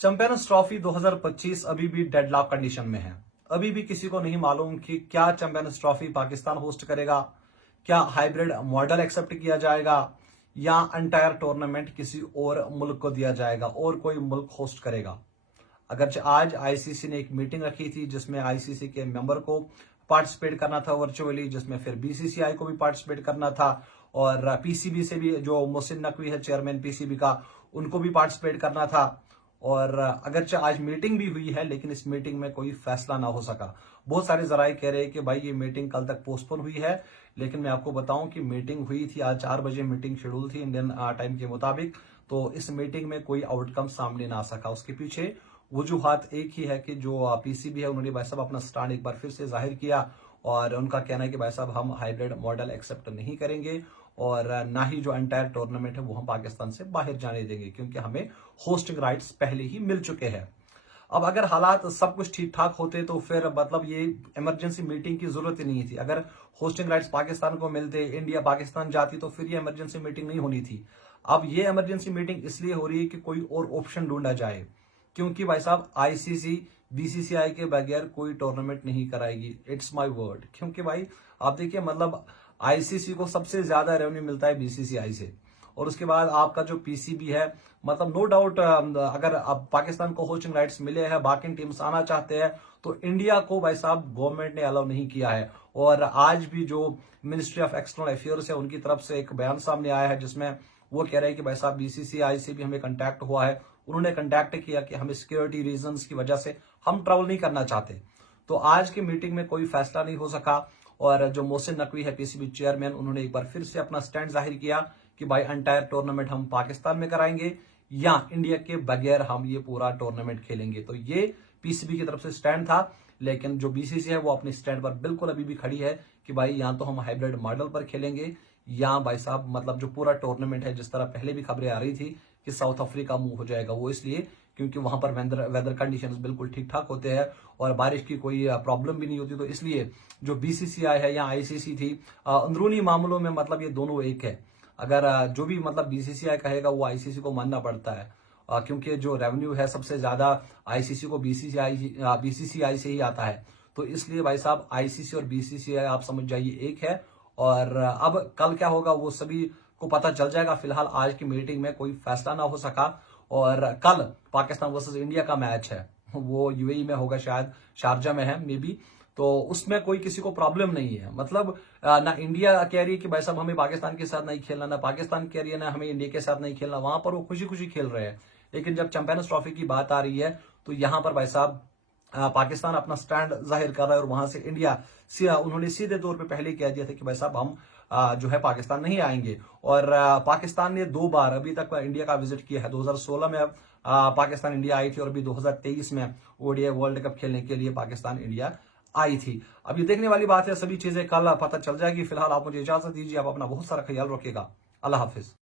Champions trophy 2025 अभी भी deadlock condition में है। अभी भी किसी को नहीं मालूम कि क्या चैंपियंस ट्रॉफी पाकिस्तान होस्ट करेगा, क्या हाइब्रिड मॉडल एक्सेप्ट किया जाएगा या एंटायर टूर्नामेंट किसी और मुल्क को दिया जाएगा और कोई मुल्क होस्ट करेगा। अगरचे आज आईसीसी ने एक मीटिंग रखी थी जिसमें आईसीसी के मेंबर को पार्टिसिपेट करना था वर्चुअली, जिसमें फिर बीसीसीआई को भी पार्टिसिपेट करना था और पीसीबी से भी जो मोहसिन नकवी है चेयरमैन पीसीबी का, उनको भी पार्टिसिपेट करना था। और अगरचे आज मीटिंग भी हुई है लेकिन इस मीटिंग में कोई फैसला ना हो सका। बहुत सारे जराये कह रहे हैं कि भाई ये मीटिंग कल तक पोस्टपोन हुई है, लेकिन मैं आपको बताऊं कि मीटिंग हुई थी, आज 4 बजे मीटिंग शेड्यूल थी इंडियन टाइम के मुताबिक। तो इस मीटिंग में कोई आउटकम सामने ना आ सका। उसके पीछे वजूहात एक ही है कि जो पीसीबी है उन्होंने भाई साहब अपना स्टैंड एक बार फिर से जाहिर किया और उनका कहना है कि भाई साहब हम हाइब्रिड मॉडल एक्सेप्ट नहीं करेंगे और ना ही जो एंटायर टूर्नामेंट है वो हम पाकिस्तान से बाहर जाने देंगे, क्योंकि हमें होस्टिंग राइट्स पहले ही मिल चुके हैं। अब अगर हालात सब कुछ ठीक ठाक होते तो फिर मतलब ये इमरजेंसी मीटिंग की जरूरत ही नहीं थी। अगर होस्टिंग राइट्स पाकिस्तान को मिलते, इंडिया पाकिस्तान जाती, तो फिर ये इमरजेंसी मीटिंग नहीं होनी थी। अब ये इमरजेंसी मीटिंग इसलिए हो रही है कि कोई और ऑप्शन ढूंढा जाए, क्योंकि भाई साहब आईसीसी बीसीसीआई के बगैर कोई टूर्नामेंट नहीं कराएगी। It's my word. क्योंकि भाई आप देखिए मतलब आईसीसी को सबसे ज्यादा रेवेन्यू मिलता है बीसीसीआई से, और उसके बाद आपका जो पीसीबी है, मतलब नो डाउट अगर अब पाकिस्तान को होस्टिंग राइट्स मिले हैं, बाकी टीम्स आना चाहते हैं, तो इंडिया को भाई साहब गवर्नमेंट ने अलाउ नहीं किया है। और आज भी जो मिनिस्ट्री ऑफ एक्सटर्नल अफेयर्स है उनकी तरफ से एक बयान सामने आया है जिसमें वो कह रहे हैं कि भाई साहब बीसीसीआई से भी हमें कंटैक्ट हुआ है, उन्होंने कंटैक्ट किया कि हमें सिक्योरिटी रीजंस की वजह से हम ट्रैवल नहीं करना चाहते। तो आज की मीटिंग में कोई फैसला नहीं हो सका और जो मोहसिन नकवी है पीसीबी चेयरमैन, उन्होंने एक बार फिर से अपना स्टैंड जाहिर किया कि भाई एंटायर टूर्नामेंट हम पाकिस्तान में कराएंगे या इंडिया के बगैर हम ये पूरा टूर्नामेंट खेलेंगे। तो ये पीसीबी की तरफ से स्टैंड था, लेकिन जो बीसीसी है वो अपने स्टैंड पर बिल्कुल अभी भी खड़ी है कि भाई या तो हम हाइब्रिड मॉडल पर खेलेंगे या भाई साहब मतलब जो पूरा टूर्नामेंट है, जिस तरह पहले भी खबरें आ रही थी कि साउथ अफ्रीका मूव हो जाएगा, वो इसलिए क्योंकि वहां पर वेदर कंडीशंस बिल्कुल ठीक ठाक होते हैं और बारिश की कोई प्रॉब्लम भी नहीं होती। तो इसलिए जो बीसीसीआई है या आईसीसी थी, अंदरूनी मामलों में मतलब ये दोनों एक है। अगर जो भी मतलब बीसीसीआई कहेगा वो आईसीसी को मानना पड़ता है, क्योंकि जो रेवेन्यू है सबसे ज्यादा आईसीसी को बीसीसीआई से ही आता है। तो इसलिए भाई साहब आईसीसी और बीसीसीआई आप समझ जाइए एक है। और अब कल क्या होगा वो सभी को पता चल जाएगा। फिलहाल आज की मीटिंग में कोई फैसला ना हो सका और कल पाकिस्तान वर्सेस इंडिया का मैच है, वो यूएई में होगा, शायद शारजा में है मे बी। तो उसमें कोई किसी को प्रॉब्लम नहीं है। मतलब ना इंडिया कह रही है कि भाई साहब हमें पाकिस्तान के साथ नहीं खेलना, ना पाकिस्तान कह रही है ना हमें इंडिया के साथ नहीं खेलना। वहां पर वो खुशी खुशी खेल रहे हैं। लेकिन जब चैंपियंस ट्रॉफी की बात आ रही है तो यहां पर भाई साहब पाकिस्तान अपना स्टैंड जाहिर कर रहा है और वहां से इंडिया उन्होंने सीधे तौर पे पहले ही कह दिया था कि भाई साहब हम जो है पाकिस्तान नहीं आएंगे। और पाकिस्तान ने 2 बार अभी तक इंडिया का विजिट किया है। 2016 में पाकिस्तान इंडिया आई थी और अभी 2023 में ओडीआई वर्ल्ड कप खेलने के लिए पाकिस्तान इंडिया आई थी। अब ये देखने वाली बात है, सभी चीजें कल पता चल जाएगी। फिलहाल आप मुझे इजाजत दीजिए, आप अपना बहुत सारा ख्याल रखिएगा। अल्लाह हाफिज।